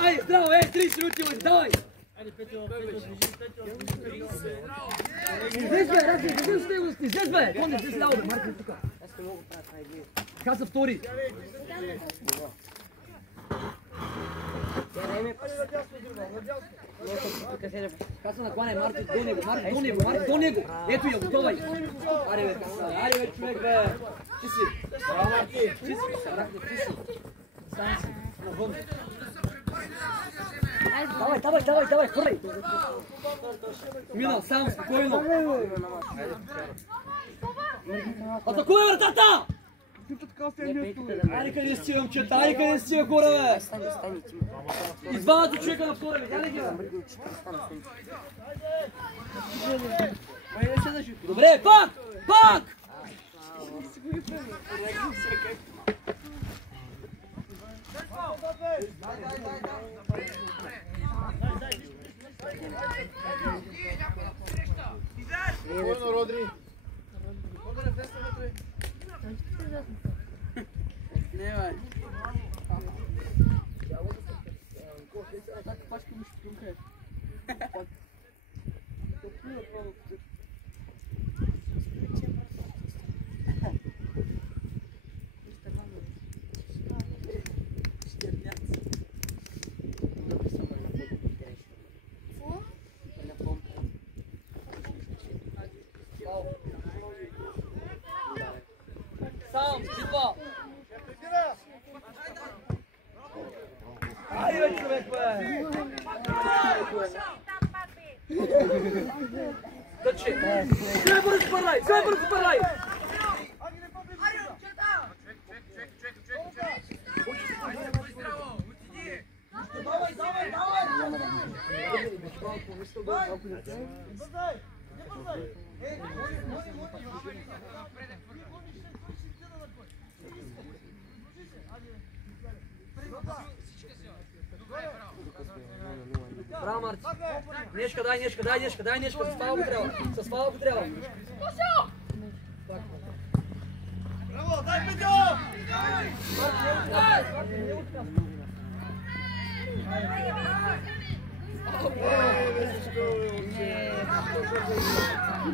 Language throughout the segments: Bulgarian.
Ajde, zdravo, 30 minuti, давай! Ajde, Peťo, držи. Здесь бе, разли, здесь сте гости, здесь бе! Конде, здесь ляво бе, Марко, тука. Аз не мога правя това игри. Каза втори. Каза накланяй, Марко, до него, Марко, до него. Ето я, готова. Аре бе, аре бе, човек бе. Ти си. Браво, Марки. Ти си, брахте, ти си. Стани си, навън. Давай, хвърляй! Мина, сам, спокойно! Атакуй вратата! Айде къде си, момчета, айде къде си, горе, бе! И двамата човека на втора, видя ги, бе? Добре, пак! Спокойно, Родри. Не, бе. Так, пачка ми ще трунка. Сам, идва! Айде бе, човек, бе! Тъче! Стой бързо спърлай! Браво, Марти! Нешка, дай нешка! С фала го трябва! Браво, дай Петьо!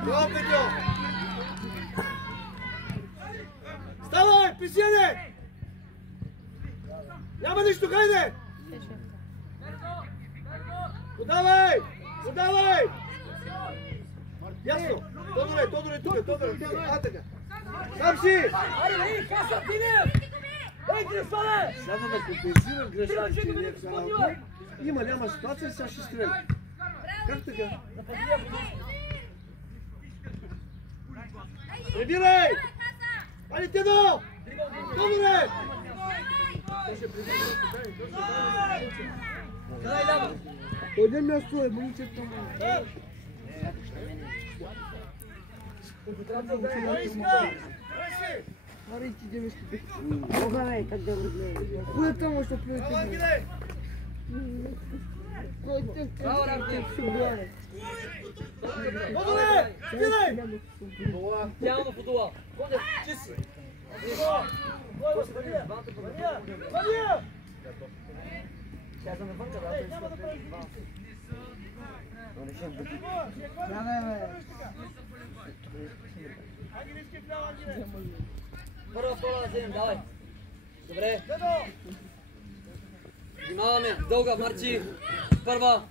Браво, Петьо! Ставай, писене! Няма нищо, хайде! Подавай! Ясно! Тодоре, а така! Сам си! Айде, бе, каса, Тинев! Ей, Крисове! Сега да компенсирам грешките. Няма ситуация, сега ще стреля. Как така? Прибирай! Айде, Тедо! Тодоре! Дай ляво! Къде място е, момичето му? Аре, ти де место бе. Ога, бе, как да върне. Кое там ще плюете? Браво, Рамти! Тодоре! Стидай! Тя му подула. Конде, чиси! Мария! Тя за навънка, да? Няма да правиш Първа, втора да вземем, давай. Добре. Внимаваме, дълга, Марти. Първа.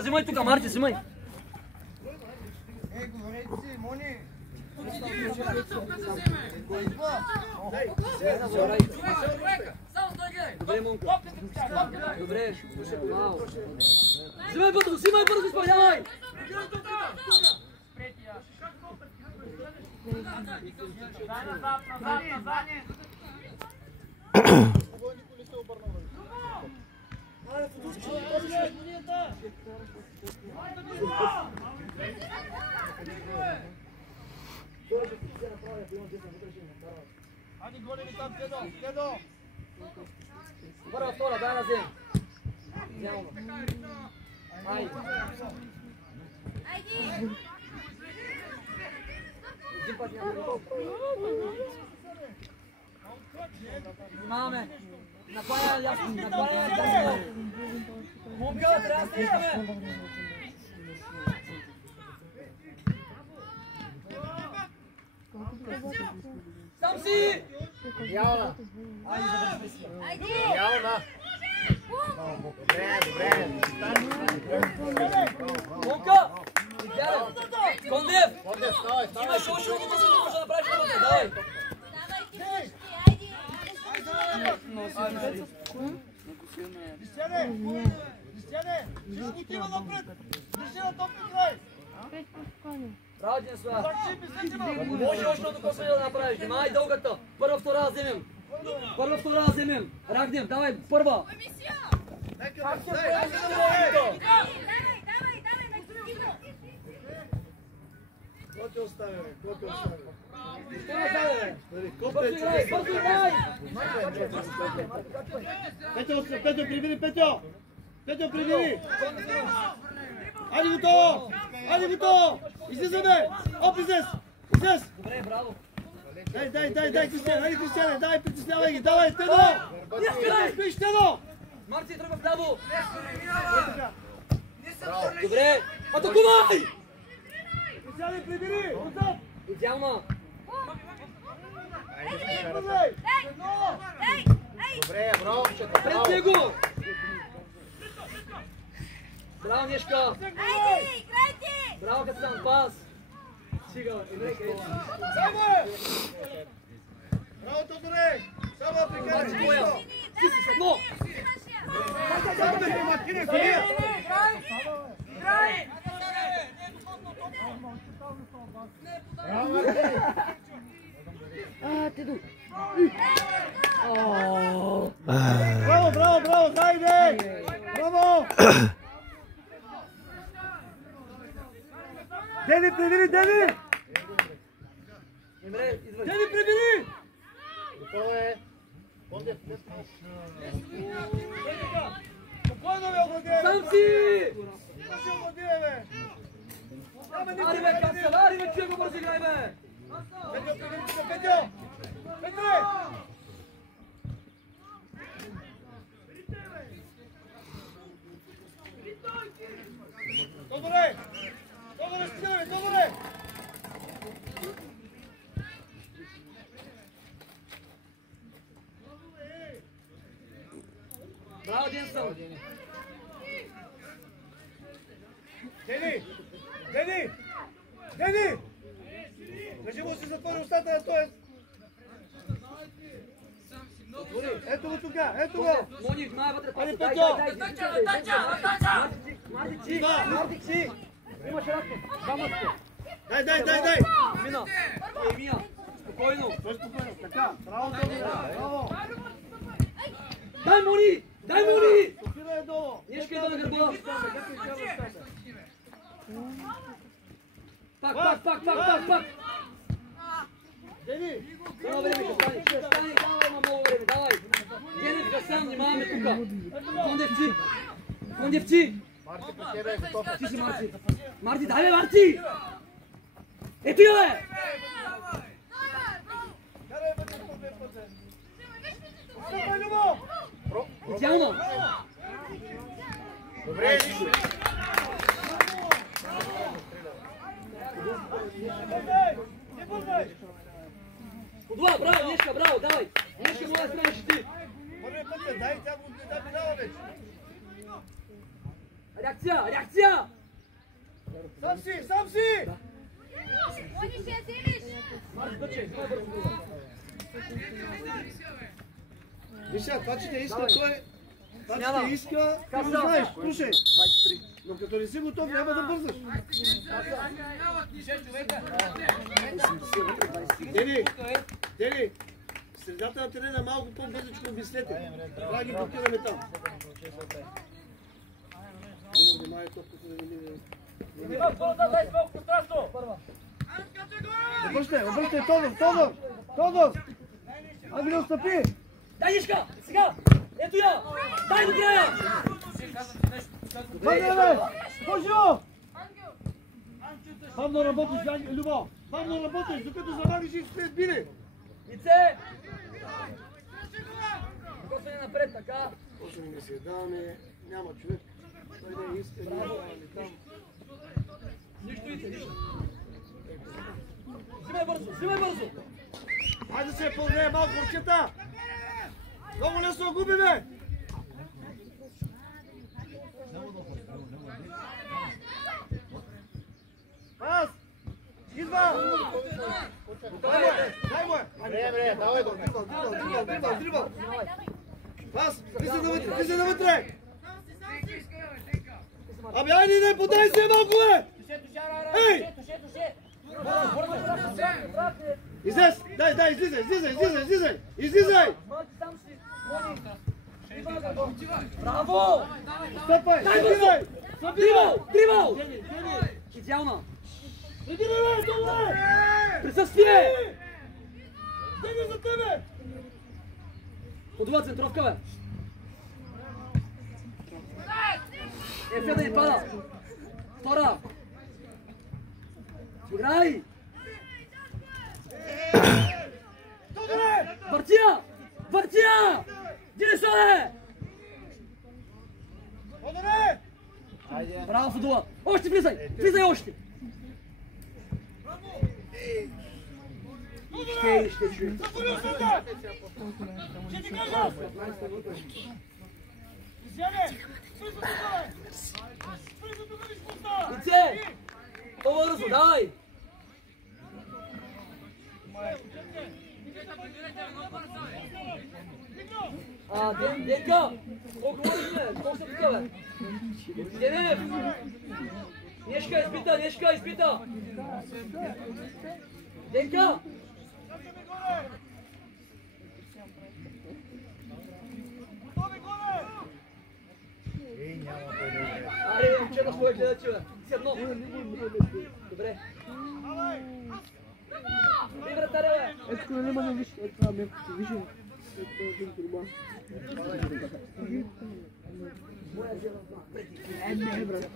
Взимай тука, Марти, взимай. Ей, говорете си, Мони! Добре, Монко. Добре. Взимай бързо, изпълнявай! Ани големи там, Тедо! Първа, втора, дай да вземем. Няма. Айде. Един път няма. Внимаваме. Напаля ясно, напаля ясно. Момка, трябва да стискаме. Сам си! Ялна! Айде! Ялна! Добре! Момка! Кондев! Ставай! Имаш още много да не може да направиш работа, давай! Кристияне, всичко отива напред! Държи на топния край! Браво, Денислав! Може още много да направиш, внимай дългата! Първа, втора вземем! Първа, втора вземем! Рагдем, давай, първа! Какво те оставя, бе? Какво те оставя? Ще ме даде, бе! Бързо играй, бързо играй! Петьо, прибери, Петьо! Петьо, прибери! Айде готово! Айде готово! Излизаме! Оп, излез! Излез! Добре, браво! Дай, Кристияне, айде, Кристияне, дай, притеснявай ги, давай, Тено! Спиш, Тено! Марци, тръгва вляво! Добре! Атакувай! Кристияне, прибери! Отзад! Идеално! Добре, браво, Пред него! Браво, Нешка! Браво, Кацан, пас! Стига, играй, къде си? Браво, Тодоре! Само прикарай! Марци, боя! Стиси се, но! Теду. Браво, хайде! Браво! Дени, прибери, Дени! Добре, извън. Дени, прибери! Спокойно, бе, обладие! Сам си! Ще обладие, бе! Ари, бе, Кацан, ари, бе, чуй го бързи играй, бе! Петьо, прибери се, Петьо! Петре! Тодоре! Тодоре, стигаме, Тодоре! Браво, Денсън! Дени! Кажи му си затвори устата на този. Ето го тук, ето го! Мони, внимай вътре, Али, дай, Петьо! Мартик, имаш радко, камъцко. Дай! Мина, Мия, спокойно. Спокойно, така, браво, браво! Дай, Мони! Спокойно е долу! Нешка е на гърба. Пак! Дени! Много време ще стане, давай, има много време, давай. Денис, Гасан, внимаваме тука. Кондевци! Марти, при тебе е готов. Ти си Марти. Марти, дай бе, Марти! Ето я, бе! Карай вътре по две пъти. Стъпай, Любо! Идеално! Добре, не бързай! По два, браво, Нешка, браво, давай! Нешка, моя страна ще ти! Първият път се дай, тя го минава вече. Реакция! Сам си! Марти, бъче, това е бързо друга. Миша, това, че те иска, той е... Това, че те иска, ти го знаеш, слушай. 23. Но като не си готов, няма да бързаш. Дени, средата на терена малко по-бързичко мислете. Трябва да ги блокираме там. Внимай, топката да не мине. Обръщай, Тодор! Ами не отстъпи! Дай, Нешка, сега! Ето я! Дай до края! Бърне, бе! По-живо! Бавно работиш, Любо! Бавно работиш, докато завариш и ще бине! Ице! Костване напред, така. Почваме да се даваме, няма човек. Той не иска, ние даваме там. Нищо, Ице, нищо. Взимай бързо, взимай бързо! Хайде се повлияе малко, момчета! Много лесно губиме! Пас! Идва! Дай му е! Време, давай го. Дрибал! Пас! Влизай навътре! Абе, айде, не, подай се малко, бе! Ей! Излез! Дай, излизай! Браво! Стъпай! Дай бързо! Дрибал! Идеално! Присъствие! Стегни за тебе! Подува центровка, бе! Ефе да ни пада! Втора! Играй! Въртия! Дирисоне! Браво, Фудула! Още влизай още! Ще чуем. Ице! По-бързо, давай! Денка! Колко можеш, колко са тука, бе? Денев! Нешка изпита! Денка! Аре, момчета, с моите гледачи, бе! Седно! Добре! Ей, вратаря, бе! Ето не може да виж, ето това меркото, виж ли? Ето един турба. Не, брат.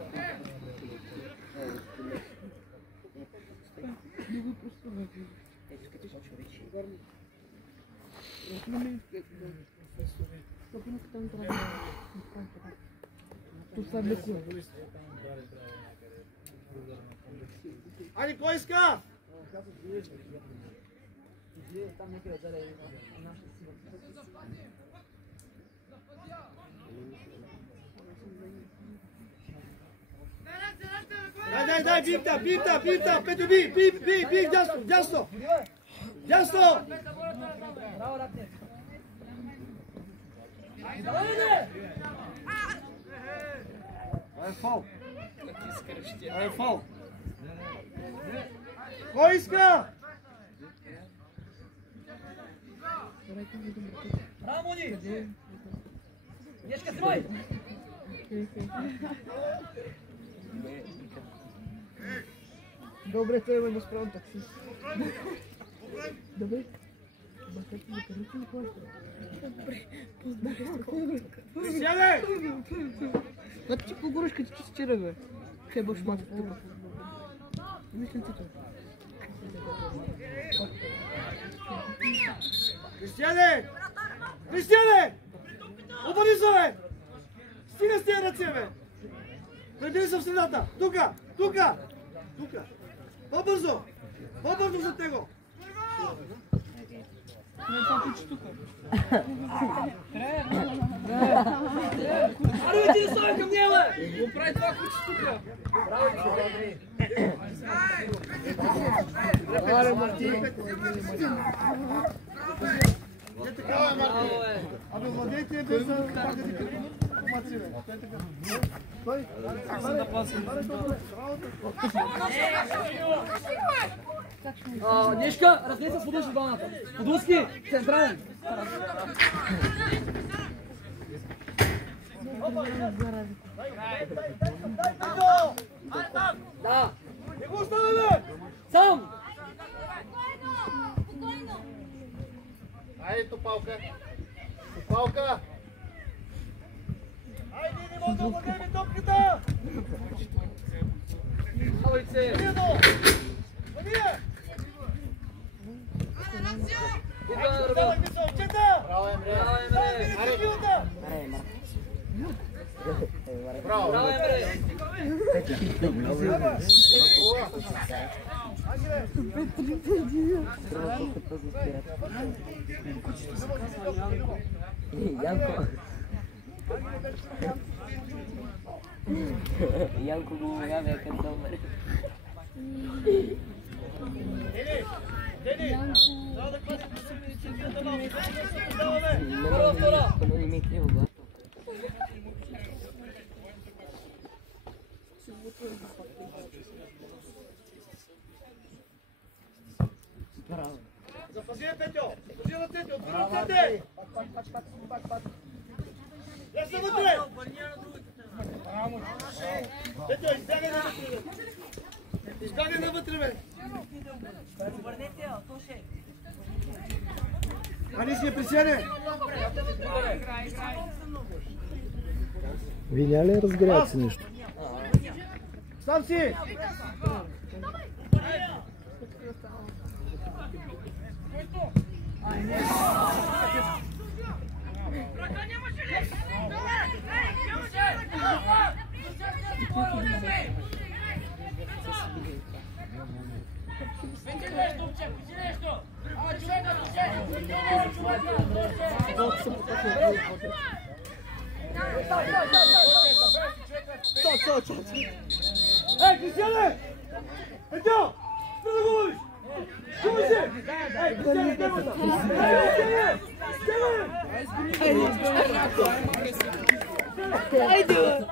Айде, кой иска? Там някъде заре нашата сила. Дай, бипта, Петю, би, дясно! Браво, Ратне! Давай! Ай, фол! Кой иска? Браво, Мони! Днешка снимай! Добре, той има несправен таксист. Добре. Сядай! Как ти погориш, като ти стира, бе? Хай бъш мати тук. Мислям ти това. Кристияне! Обади се, бе! Стига с тия ръце, бе! Пребили се в средата! Тука! По-бързо за него! Аре, ти не ставай към нея, бе! Го прави това куче тука! Браво, Аре, Марти! Абе, владейте без информация, бе! Той? Днешка, разнеса с Фудулски балната. Фудулски, централен. Да. Не го оставяме! Сам! Айде, Топалка! Айде, не мога да облагаме топката! Алице! Вие! Давай, Мисо, чета! Браво, Емре! Браво, Емре! Janko ga je kad dobar. Deni! Трябва да класим да даваме. Първа, втора! Не ми е криво главно. Браво. Запази я, Петьо! Запази на Тете! Отвори на Тете! Я съм вътре! Петьо, избягай навътре, бе! Избягай навътре, бе! Ани си я присяде! Видя ли разгряват се нещо? Сам си! Ей, Кристияне! Петьо! Спри да говориш! Чувай се! Ей, Кристияне, темата! Ей, Кристияне! Айде!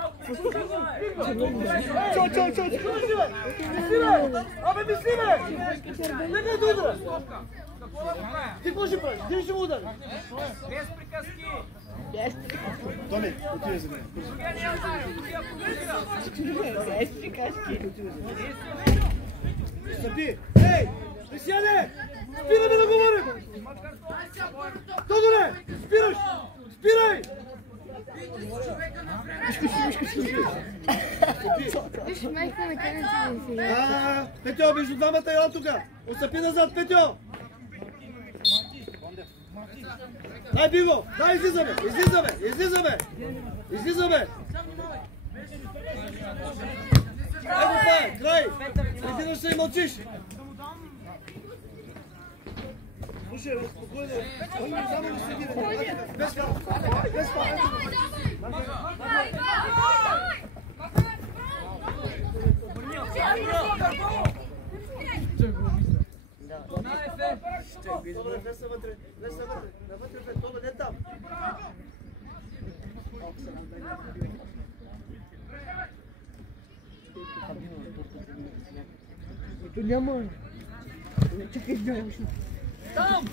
Чо! Мисли, бе! Абе, мисли, бе! Нека да удра! Ти какво ще правиш? Ти ще му удари? Без приказки! Тони, отиде за мен. Стъпи! Ей! Присяде! Спираме да говорим! Тодоре! Спираш! Спирай! Виж, майка на къде си сега. Петьо, между двамата ела тука! Отстъпи назад, Петьо! Дай, Биго! Дай, излизаме! Айде, това е, край! Издигаш се и мълчиш! Слушай, спокойно. Само да следи. Без това. Добре, влез навътре. Навътре, това не там. То няма. Чакай, да я Там!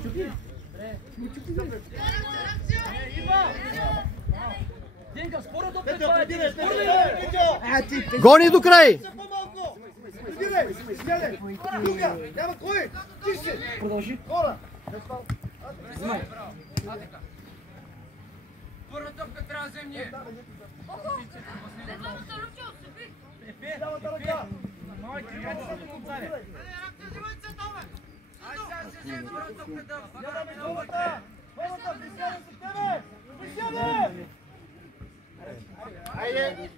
Денка, спора до Петьо, това е! прибирай, Петьо! Гони до край! По-малко! Прибирай! Сядай! Тука! Няма кой! Ти си! Продължи. Хора! Първа топка трябва да взем ние. Лявата ръка! Моите ръка са му отзаде. Ай, сега се взем първа топка да... Гледаме хората! Хората, присядай с тебе! Присядай! Айде!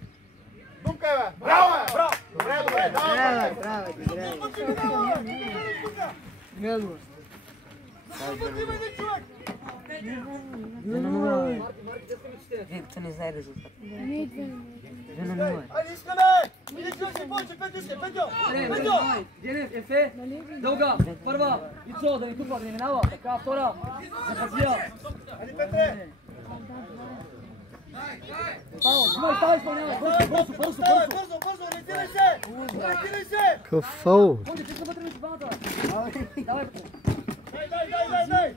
Дупка, бе! Браво, бе! Браво! Добре! Гледам. Викто не знае резултат. Айде, искаме! Искаме си повече, Петьо ще! Петьо! Петьо! Денев, Ефе, дълга, първа, Ицо, да ни тупа, да ни минава, така, втора, Захазия. Айде, Петре! Ставай, изпълнявай, бързо, Бързо, ориентирай се! Какъв фаул? Ходи, ти са вътре между двамата. Давай, Дай!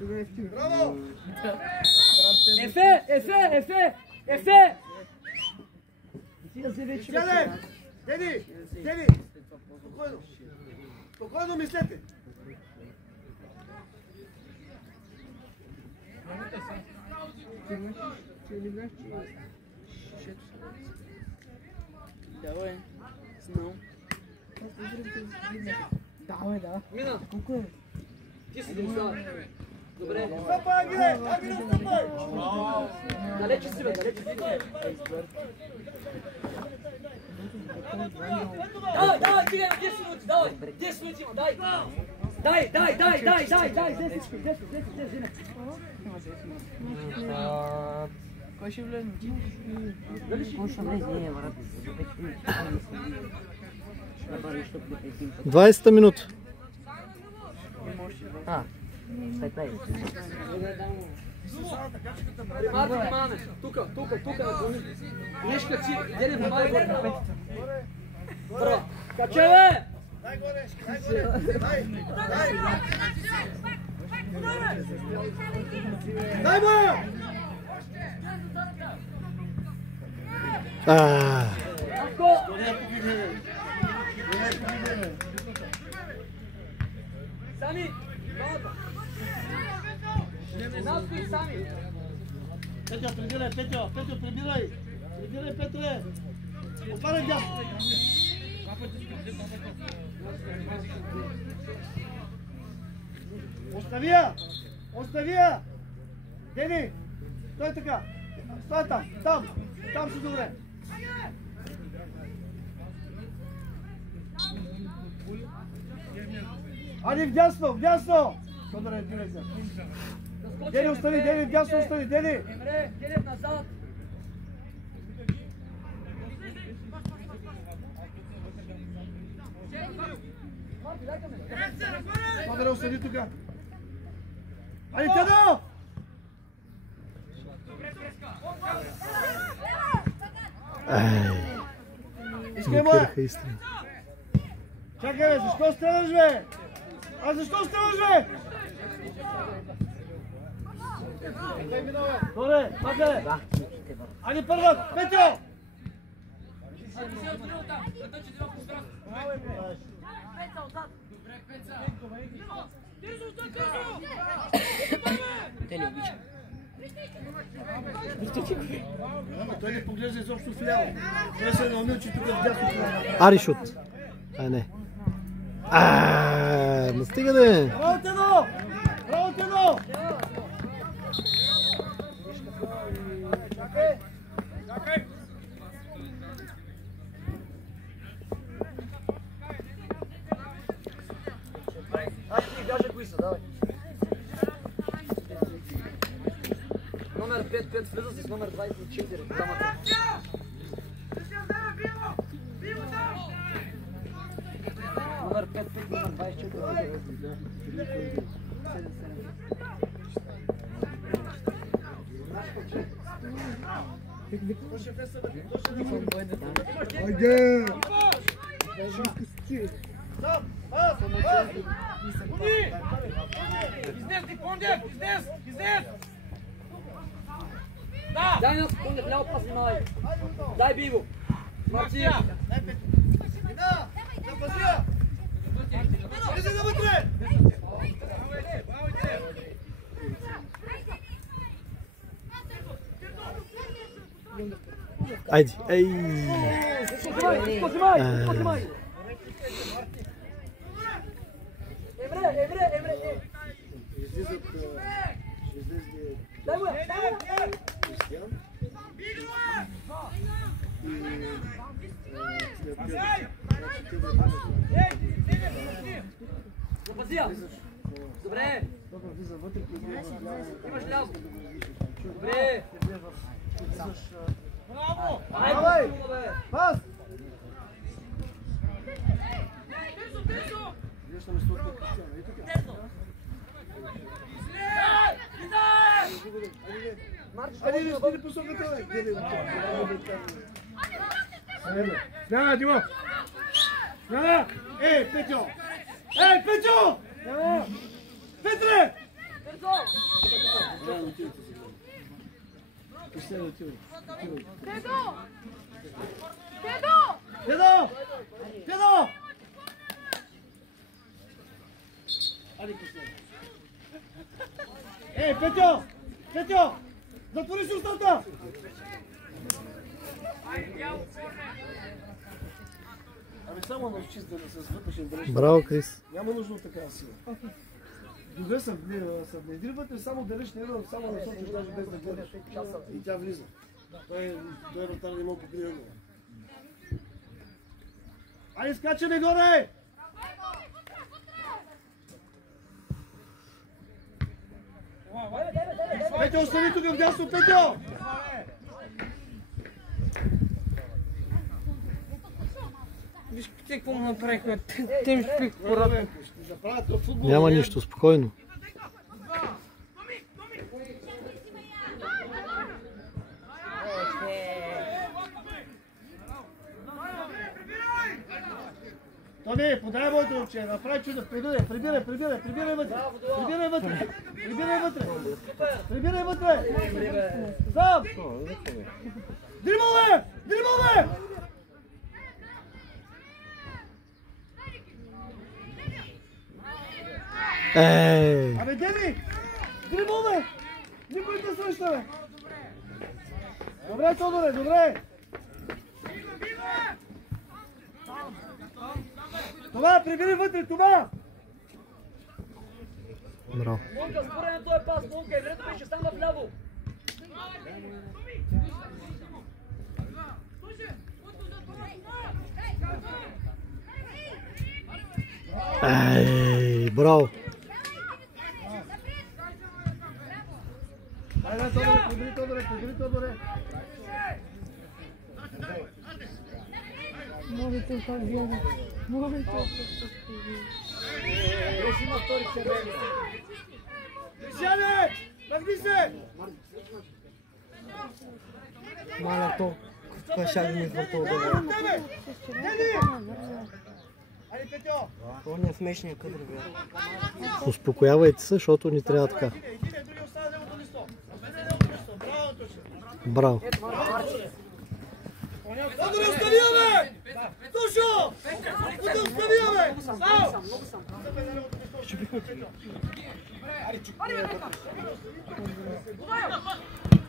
Браво! Ефе! Сядай! Дени! Спокойно мислете! Давай. Знам. Давай, да. Мина. Колко е? Ти си Димислав. Добре. Стъпай, Агиле! Агиле, стъпай! Далече си, бе, далече си. Давай, стига, 10 минути, давай. 10 минути има, дай. Дай, 10. Кой ще влезе? Кой ще влезе? Не, брат. 20-та минута. 15. Марко, внимаваме. Тука, наклони. Виж качи, Дене, внимавай горе. Първа. Каче, бе! Дай горе, дай! Дай, боя! Сами! Настои, сами! Петя, прибирай, Петя, прибирай! Прибирай, Петре! Отваряй дясно! Остави я! Дени! Стой така! Стой там си добре! Али вдясно! Тодор е директор. Дени, остави, Дени, вдясно остави, Дени! Емре, Дене назад! Тодор е остави тука! Али Тедо! Искай моя! Чакай, бе, защо ставаш, бе? А защо ставаш, бе? Добре, макай! Ани първа, Петьо! Те не обича. Ама той не поглежда изобщо вляво. Той се наумил, че тук вдясно това направи. Аришут. Не. Ма стига да е. Браво, Тедо! Браво, Тедо! Аз ти кажа кои са, давай. Номер 5 влиза с номер 24. Дамата. Номер 5, номер 24. Айде! Дай нас, Пондев, ляво пас, внимавай. Дай Биго. Марти. Запазия! Влизай навътре! Айде, ей! Позимай! Емре! Дай му! Запазия! Добре! Имаш ляво! Добре! Браво! Давай! Пас! Айде, не спи посоката, бе! Сняга, Димо! Сняга! Ей, Петьо! Ей, Петьо! Петре! Дедо! Ей, Петьо! Затвори си устата! Ами само на чист да не се свъташ и бреш. Браво, Крис. Няма нужда от такава сила. Добре съм, не иди вътре, само делиш него, само насочиш даже без да гледаш. И тя влиза. Той вратар не мога покрие него. Айде скача нагоре! Петя, остани тук в дясно, Петя! Виж какво му направихме. Тем шпик порад. Няма нищо, спокойно. Тони, подай моето момче, направи чудо, прибирай вътре, прибирай вътре! Сам! Дрибове! Абе, Дени! Дрибове! Никой не среща, бе! Добре, Тодоре, добре! Това, прибери вътре, това! Браво. Монка, според на този пас, Монка, игрето беше стана вляво. Ей, браво. Айде, Тодоре, Тодоре! Може те как гледа. Може те как Решима втори червени. Крисяне! Махни се! Маля то. Това шаг ми хвъртал да Дени! Айде, Петьо! Това не е смешния кадър, бе. Успокоявайте се, защото ни трябва така. Иди, други остана левото листо. Браво, точно! Браво. Тодоре, остави я, бе! Тушо! Остави я, бе! Сао!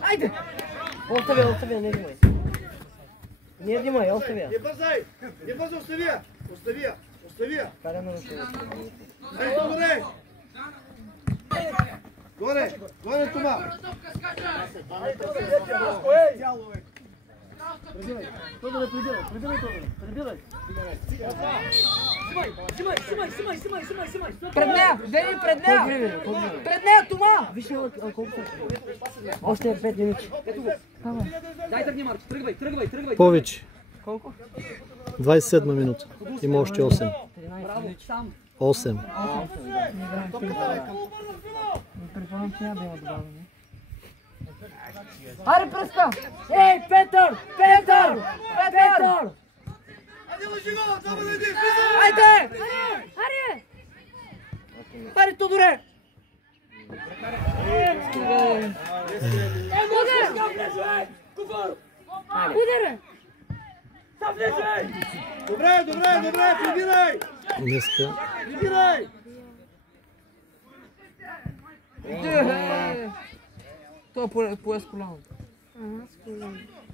Айде! Оставя, не внимай. Не внимай, оставя. Не бързай, остави я! Кара на ръча. Ей, Тодоре! Горе, това! Тодоре, прибирай! Симай. Пред нея! Дени, пред нея! Пред нея, Тома! Виж колко са. Още 5 минути. Дай тръгни, Марчо, тръгвай. Повече. Колко? 27 минута. Има още 8. Браво, сам. 8. Предполагам, че няма да има добавяне. Аре, пръска! Ей, Петър! Айде, лъжи го! Това бъде един! Айде! Аре! Аре, Тодоре! Ударе! Добре, прибирай! Днеска Прибирай! Това по есколяно.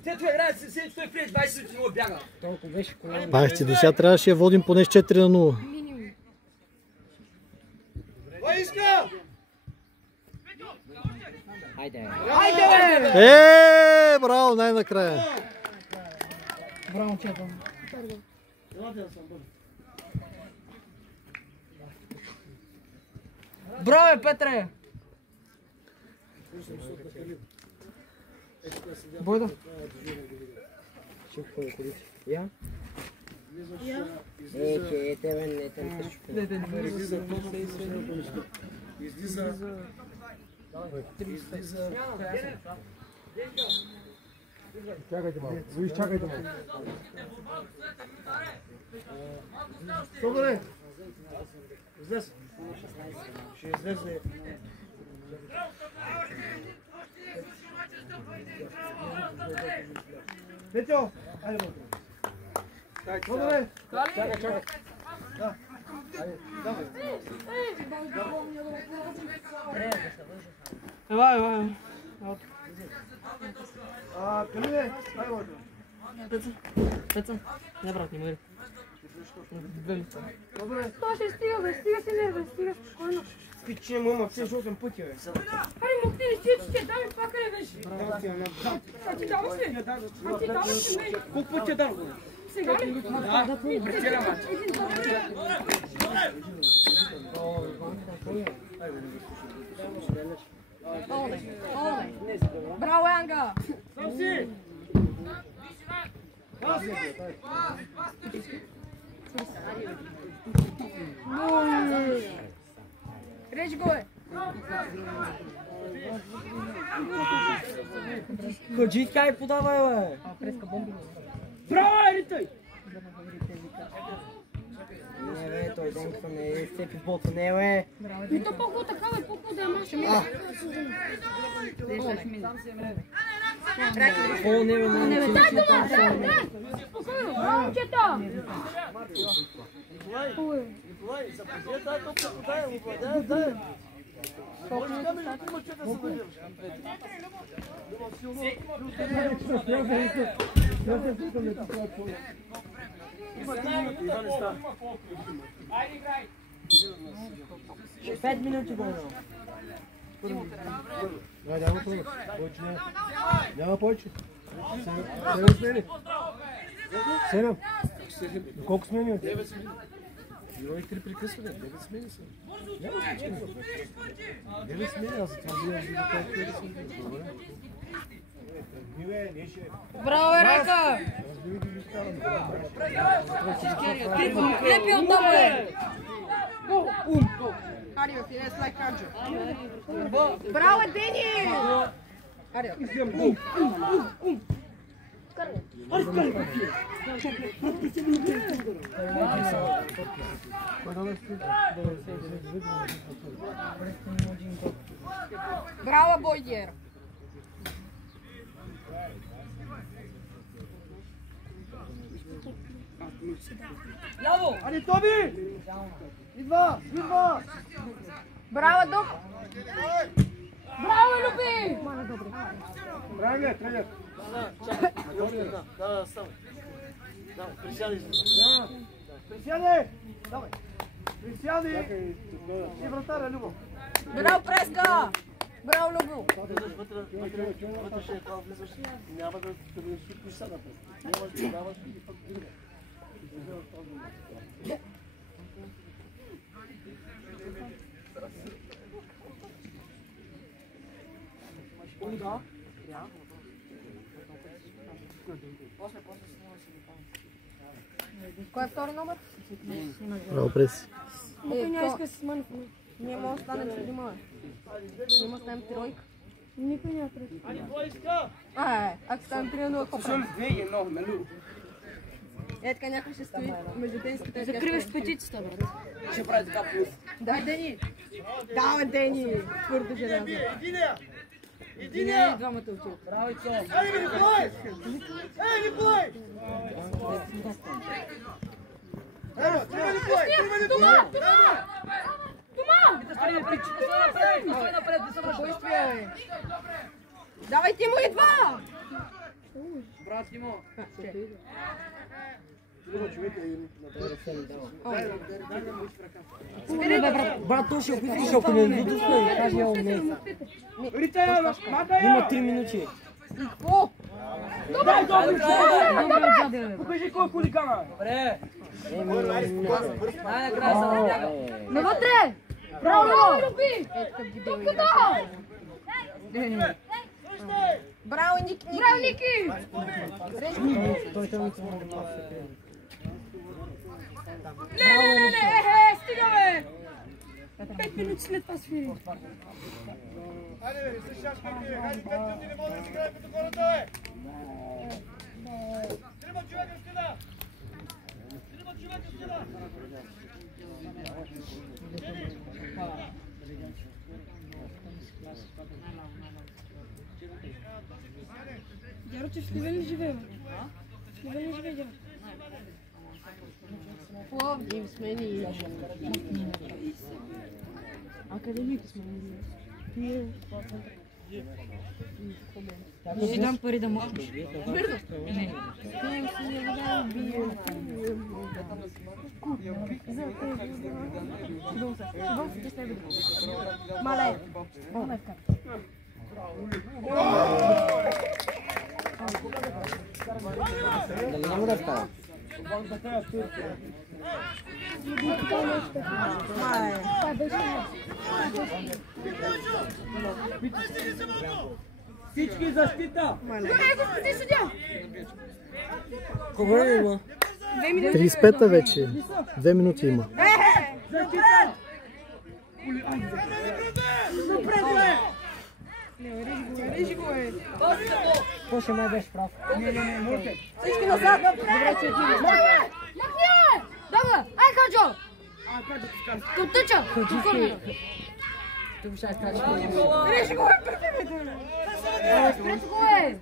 Те това играят, се той прие 20 минути му бяга. Толкова беше коляно. бахте, до сега трябваше да водим поне с 4-0. Минимум. Кой иска? Айде! Браво, най-накрая. Браво, чепа. Браво, Петре! Бойда. Чупко на колите. Я? Тебе не Излиза. Чакайте малко. Тодоре! Излез. Ще излезе. Петьо! Айде, бъде. Тодоре! Чакай. Да. Евай. Калине! Айде, бъде. Пеца. Не, брат, не мери. Добре. То ще стига, бе, стига си нервен, стига спокойно. Пиче, мама, все 8 пъти, бе. Хайде, мокни, ще давай това къде беше. А ти даваш ли? А ти даваш ли? Колко пъти е дал? Сега ли? Да, през целия мач. Браво, Янга! Сам си! Реч го е! Хаджи, кай подавай, бе! Браво, Еритай! Не, бе, той Денката не е степи бота, не, бе. И то по-хубаво така, бе, по-хубаво да е маша. О, не, бе, не, бе. Спокойно, момчета! Николай, запази тази топка, дай, дай, дай. Може да ме има момчета се да държиш. Има силно. Има 3 минути, това не става. 5 минути го едно. Няма повече. Няма повече. 7 смени. 7. Колко смени? 9 смени. Има и 3 прекъсвания. 9 смени са. Няма смени. 9 смени, аз за това бия резултат. Браво, Рака! Лепи оттам, бе! Арио, финес лайк Канчо. Браво, Дени! Арио. Браво, Бойдер! Ляво! Ани, Тоби! Идва! Идва! Браво, Док! Браво, Люби! Правильно, тренер. Да, ставай. Давай, присядай. Присядай! Давай. Присядай! И вратаря, Любо. Браво, Преска! Браво, Любо! Вътре ще е това влизаш. Няма да те шутиш са напред. Няма да даваш и пък друга. Кой е втори номер? Браво, преси. Никой иска да се смъни. Ние може да станем седима. Ние може да станем тройка. Никой няма пред. Ани, кой иска? Ако станем 3-0, какво правим? Е, така някой ще стои между тенските. Закриваш петицата, брат. Ще прави така плюс. Дай, Дени! Давай, Дени! Твърдо желязо. Единия! И Единия! двамата отиват. Браво, Ицо! Ей, Николай! Ей, Николай! Ева, тръгва Николай! Тръгва Николай! Стой напред, не се връща. Спокойствие, бе! Давай, Тимо, идва! Брат, Тимо. Брат, той ще опитваш, ако не допусне, кажи я умне. Има 3 минути. О! Покажи кой е хулигана. Добре. Най-накрая се разбяга. Навътре! Браво! Люби! Браво, Ники! Браво, Ники! Не, стигаме! 5 минути след това свири. Хайде, слушаш пъти, хайде, 5 минути не може да си играе като хората, бе! 3 човека в стена! 3 човека в стена! Дярочев, в Сливен ли живее? В Сливен ли живее, Дярочев? Пловдив смени. А къде ние сме? Ще дам пари да махнеш. Верно? Не. Ти си не да убие. Мале. Дали няма да става? Всички защита! Ти съдя! Колко време има? 35-та вече. 2 минути има. Защита! Режи го е! Поше май беше прав. Всички назад! Добре, че ти не знаеш. Махни! Давай! Ай, Каджо! Тутъча! Ти ще кажеш. Режи го е преди ме! Спрето го е!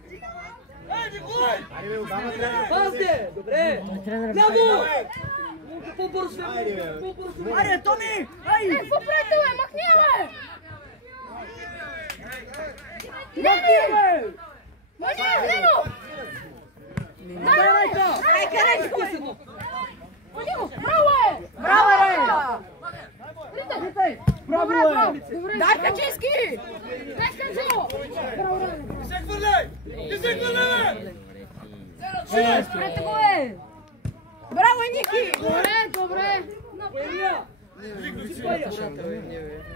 Пазде! Добре! Ляво! По-бързо! Аре, Томи! Ай! Какво правите, бе? Махни, бе! Махни! Може, Лено! Ай, карай го! Ходи го! Браво, е! Браво, е! Добре! Дай, Качински! Дай, Качо! Не се хвърляй! Не се хвърляй! Спрете го е! Браво, Ники! Добре!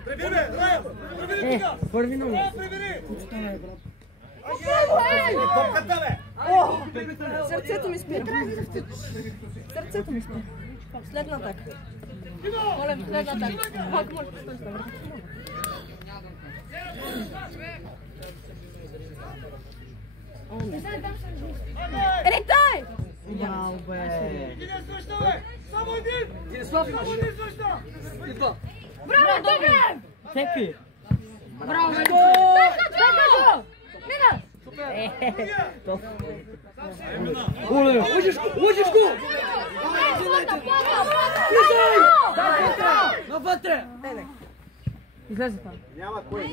Прибери, бе! Райл! Прибери тука! Първи номер. Прибери! Топката, бе! Сърцето ми спира. Сърцето ми спира. Следна атака. Моля ви, следна атака. Малко може да стоиш там. Електай! Браво, бе. Един е среща, бе! Само един! Слави Само един среща! Идва! Браво, добре! Тепи. Браво, бе! Дай, Качо! Мина! Лъжиш го! Навътре! Излезе там. Кой е?